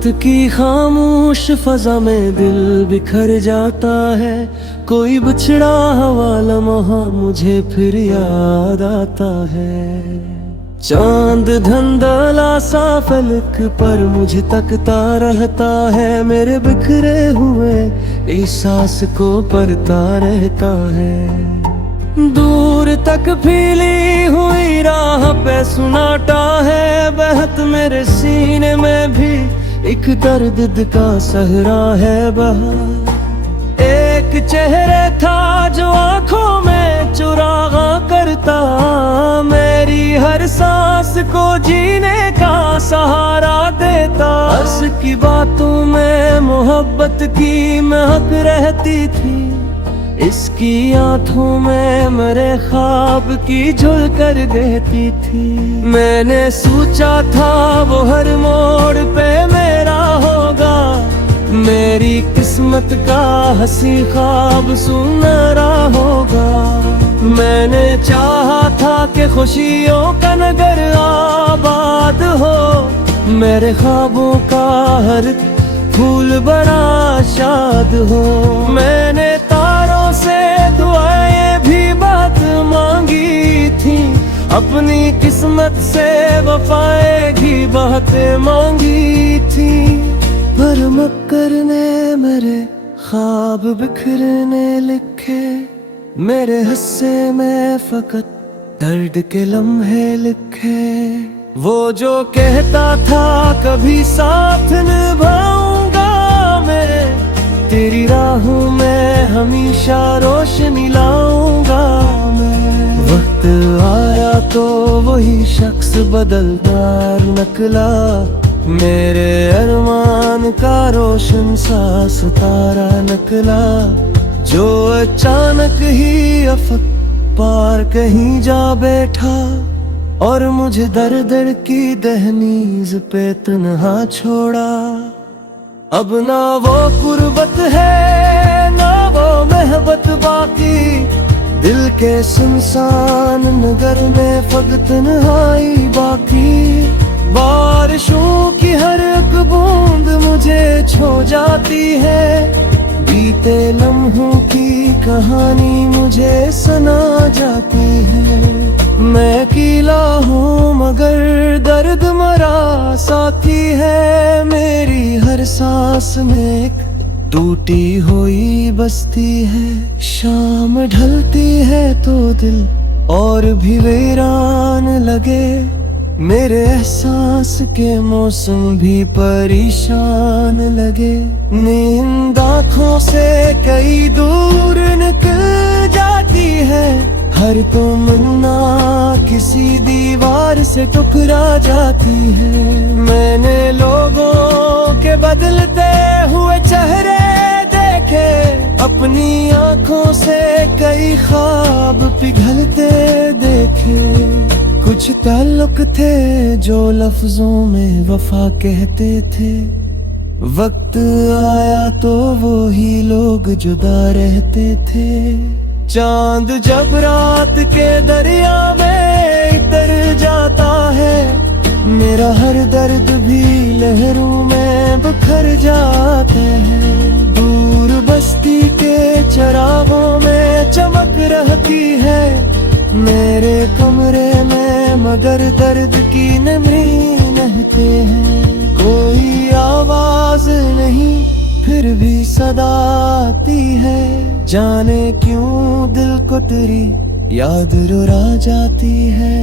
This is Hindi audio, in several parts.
रात की खामोश फजा में दिल बिखर जाता है। कोई बिछड़ा हुआ लम्हा मुझे फिर याद आता है। चांद धंधला सा फलक पर मुझे तकता रहता है। मेरे बिखरे हुए एहसास को पढ़ता रहता है। दूर तक फैली हुई राह पे सुनाटा है। बहत मेरे सीने में भी एक दर्द का सहरा है बहा। एक चेहरे था जो आंखों में चुरागा करता। मेरी हर सांस को जीने का सहारा देता। हंस की बातों में मोहब्बत की महक रहती थी। इसकी आंखों में मेरे ख्वाब की झलकर देती थी। मैंने सोचा था वो हर मोड़ पे मेरा होगा। मेरी किस्मत का हंसी ख्वाब सुनहरा होगा। मैंने चाहा था कि खुशियों का नगर आबाद हो। मेरे ख्वाबों का हर फूल बड़ा शाद हो। मैंने तारों से दुआएं भी बात मांगी थी। अपनी किस्मत से वफाएं भी बातें मांगी थी। पर मक्कर ने मेरे ख्वाब बिखरने लिखे। मेरे हिस्से में फकत दर्द के लम्हे लिखे। वो जो कहता था कभी साथ निभाऊंगा मैं। तेरी राहों में हमेशा रोशनी लाऊंगा मैं। वक्त आया तो वही शख्स बदलदार निकला। मेरे अरमान का रोशन सा सितारा निकला। जो अचानक ही अफक पार कहीं जा बैठा। और मुझे दर दर की दहलीज पे तन्हा छोड़ा। अब ना वो कुर्बत है ना वो महबत बाकी। दिल के सुनसान नगर में फकत तन्हाई बाकी। बारिशों की हर एक बूंद मुझे छू जाती है। बीते लम्हों की कहानी मुझे सुना जाती है। मैं अकेला हूँ मगर दर्द मरा साथी है। मेरी हर सांस में एक टूटी हुई बस्ती है। शाम ढलती है तो दिल और भी वीरान लगे। मेरे एहसास के मौसम भी परेशान लगे। नींद आँखों से कई दूर निकल जाती है। हर तमन्ना किसी दीवार से टकरा जाती है। मैंने लोगों के बदलते हुए चेहरे देखे। अपनी आँखों से कई ख्वाब पिघलते देखे। कुछ ताल्लुक थे जो लफ्जों में वफा कहते थे। वक्त आया तो वो ही लोग जुदा रहते थे। चांद जब रात के दरिया में उतर जाता है। मेरा हर दर्द भी लहरों में बिखर जाते हैं। दूर बस्ती के चरागों में चमक रहती है। मेरे कमरे में मगर दर्द की नमी नहते हैं। कोई आवाज नहीं फिर भी सदा आती है। जाने क्यों दिल को तेरी याद रुला जाती है।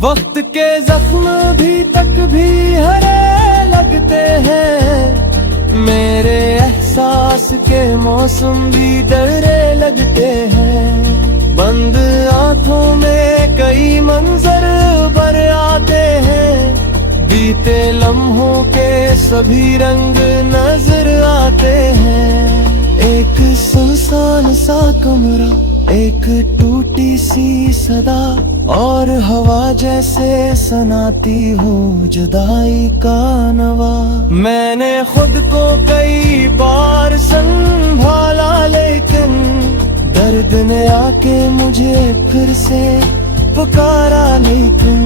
वक्त के जख्म भी तक भी हरे लगते हैं। मेरे एहसास के मौसम भी डरे लगते हैं। बंद आँखों में कई मंजर भर आते हैं। बीते लम्हों के सभी रंग नजर आते हैं। एक सुनसान सा कमरा, एक टूटी सी सदा और हवा जैसे सुनाती हो जुदाई का नवा। मैंने खुद को कई बार संभाला लेकिन दर्द ने आके मुझे फिर से पुकारा। लेकिन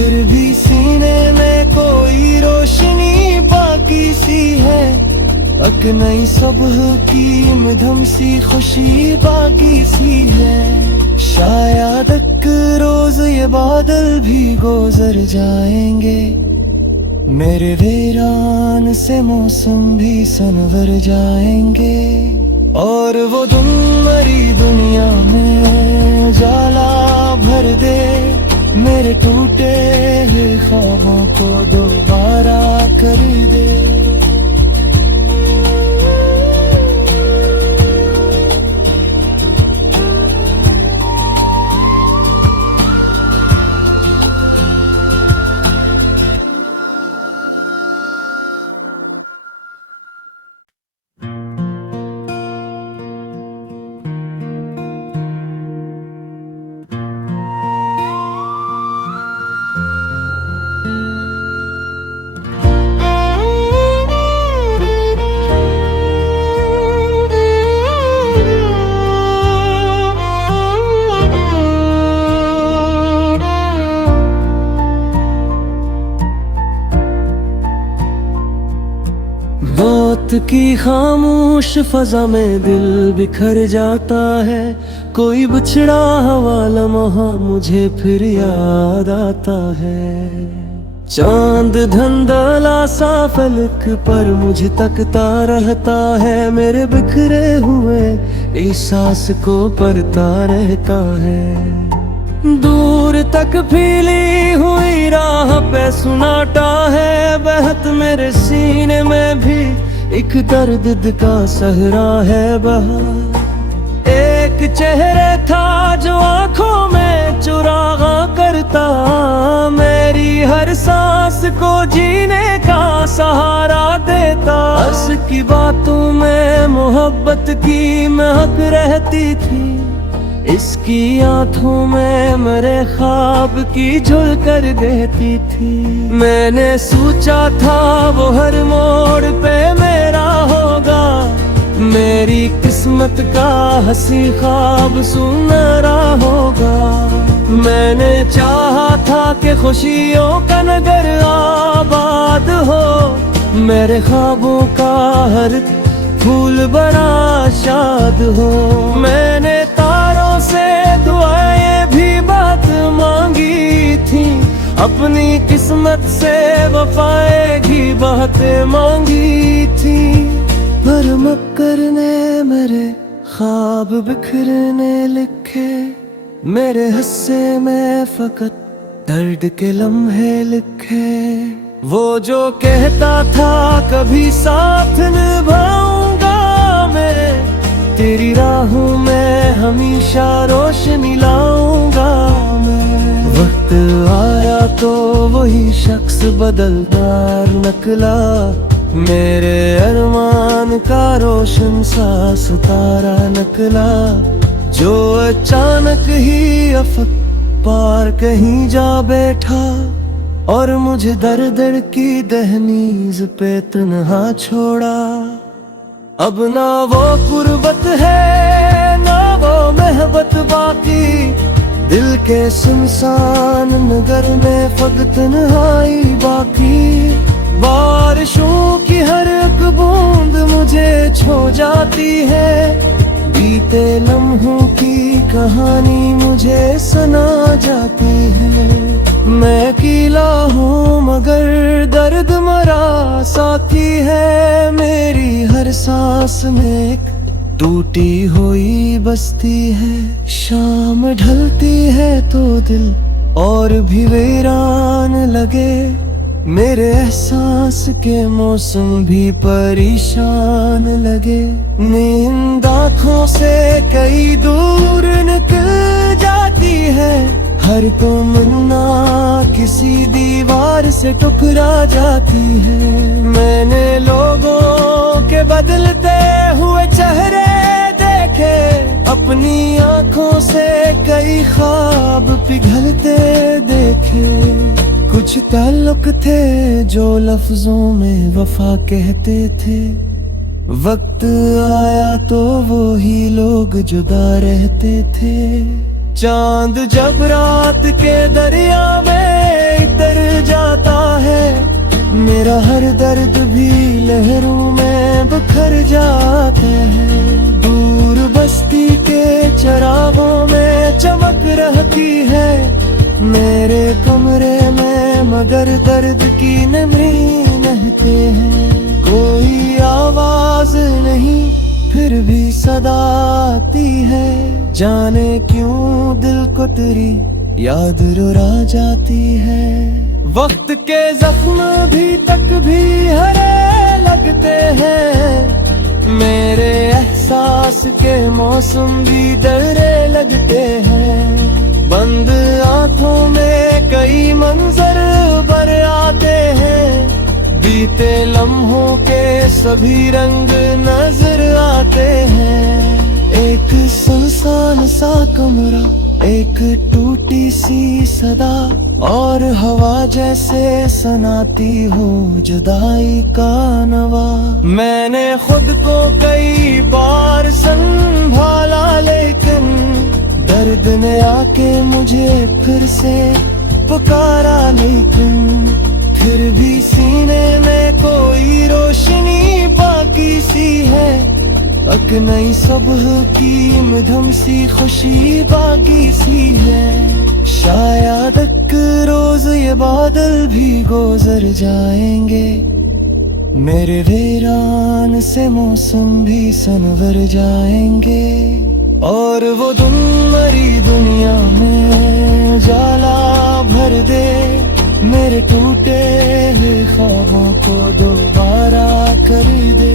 फिर भी सीने में कोई रोशनी बाकी सी है। अक नई सुबह की मधम सी खुशी बाकी सी है। शायद एक रोज ये बादल भी गुजर जाएंगे, मेरे वीरान से मौसम भी संवर जाएंगे। और वो तुम मरी दुनिया में जाला भर दे, मेरे टूटे हुए ख्वाबों को दोबारा कर दे। मौत की खामोश फजा में दिल बिखर जाता है। कोई बिछड़ा हवा लम्हा मुझे फिर याद आता है। चांद धंधला सा फलक पर मुझे तकता रहता है, मेरे बिखरे हुए एहसास को पढ़ता रहता है। दूर तक फैली हुई राह पे सुनाटा है, बहत मेरे सीने में भी एक दर्द का सहरा है बहा। एक चेहरे था जो आंखों में चुरागा करता, मेरी हर सांस को जीने का सहारा देता। हंस की बातों में मोहब्बत की महक रहती थी, इसकी आंखों में मेरे ख्वाब की झुलकर देती थी। मैंने सोचा था वो हर मोड़ पे मेरा होगा, मेरी किस्मत का हंसी ख्वाब सुनहरा होगा। मैंने चाहा था कि खुशियों का नगर आबाद हो, मेरे ख्वाबों का हर फूल बड़ा शाद हो। मैंने तारों से दुआएं भी बात मांगी थी, अपनी किस्मत से वफाएं भी बातें मांगी थी। पर मक्कर ने मेरे ख्वाब बिखरने लिखे, मेरे हिस्से में फकत दर्द के लम्हे लिखे। वो जो कहता था कभी साथ निभाऊंगा मैं, तेरी राहों में हमेशा रोशनी लाऊंगा मैं। वक्त आया तो वही शख्स बदलदार निकला, मेरे अरमान का रोशन सा सितारा निकला। जो अचानक ही अफक पार कहीं जा बैठा, और मुझे दर दर की दहलीज पे तन्हा छोड़ा। अब ना वो कुर्बत है ना वो मोहब्बत बाकी, दिल के सुनसान नगर में फकत तन्हाई बाकी। बारिशों की हर एक बूंद मुझे छू जाती है, बीते लम्हों की कहानी मुझे सुना जाती है। मैं अकेला हूँ मगर दर्द मरा साथी है, मेरी हर सांस में एक टूटी हुई बस्ती है। शाम ढलती है तो दिल और भी वीरान लगे, मेरे एहसास के मौसम भी परेशान लगे। नींद आँखों से कई दूर निकल जाती है, हर तमन्ना किसी दीवार से टकरा जाती है। मैंने लोगों के बदलते हुए चेहरे देखे, अपनी आँखों से कई ख्वाब पिघलते देखे। कुछ ताल्लुक थे जो लफ्जों में वफा कहते थे, वक्त आया तो वो ही लोग जुदा रहते थे। चांद जब रात के दरिया में उतर जाता है, मेरा हर दर्द भी लहरों में बिखर जाते हैं। दूर बस्ती के चरागों में चमक रहती है मेरे कमरे में, मगर दर्द की नमी रहते हैं। कोई आवाज नहीं फिर भी सदा आती है, जाने क्यों दिल को तेरी याद रुला जाती है। वक्त के जख्म भी तक भी हरे लगते हैं, मेरे एहसास के मौसम भी डरे लगते हैं। बंद आंखों में कई मंजर भर आते हैं, बीते लम्हों के सभी रंग नजर आते हैं। एक सुनसान सा कमरा, एक टूटी सी सदा, और हवा जैसे सनाती हो जुदाई का नवा। मैंने खुद को कई बार संभाला, लेकिन दर्द ने आके मुझे फिर से पुकारा। लेकिन फिर भी सीने में कोई रोशनी बाकी सी है, एक नई सुबह की मधुम सी खुशी बाकी सी है। शायद एक रोज ये बादल भी गुजर जाएंगे, मेरे वीरान से मौसम भी संवर जाएंगे, और वो मरी दुनिया में उजाला भर दे, मेरे टूटे हुए ख्वाबों को दोबारा कर दे।